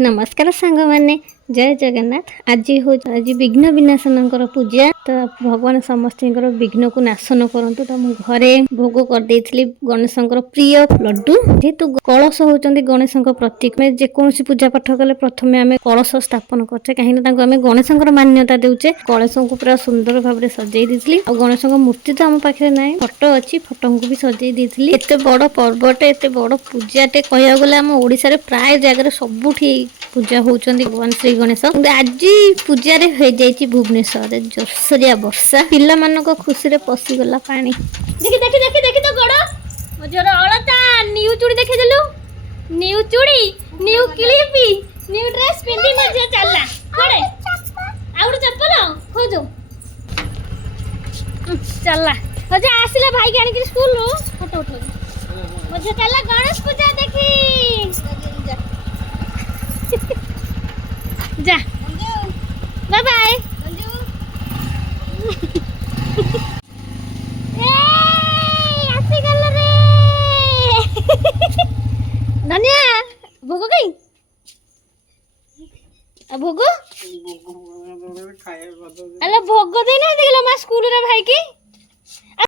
नमस्कार सांग माने जय जगन्नाथ। आज हूँ आज विघ्न विनाशनकर पूजा तो भगवान समस्त विघ्न को नाशन करंतु तो मु घरे भोग कर देइथिली गणेशंकर प्रिय लड्डू जेहेतु कलश होचंदी गणेशंकर प्रतीक में जेकोसी पूजा पाठ कले प्रथमे आमे कलश स्थापन करछे काहे ना तांको आमे गणेशंकर मान्यता देउचे। कलश को पूरा सुंदर भाबरे सजै देइथिली और गणेशंकर मूर्ति तो हम पाखे नाही फोटो अछि फोटो को भी सजै देइथिली। एते बड़ पर्वटे एते बड़ पूजाटे कहया गले हम ओडिसा रे प्राय जगह रे सबुठी पूजा होचंदी भगवान श्री गणेश। आज पूजा रे हो जाइछि भुवनेश्वर रे जोरसरिया वर्षा पिला मानको खुशी रे पसी गला पानी। देखि देखि देखि देखि तो गोड़ मजोर अलता न्यू चूड़ी देखि देलु न्यू चूड़ी न्यू क्लिपी न्यू ड्रेस पिंदी मजे चलला कोड़े आउर चप्पल खोजो चलला मजे आसिला भाई के आनी के स्कूल रो फोटो उठो मजे चलला गणेश पूजा देखी जा बाय बाय धनिया भोग कहीं भोग अरे भोग देना देखलो मा स्कूल रे भाई की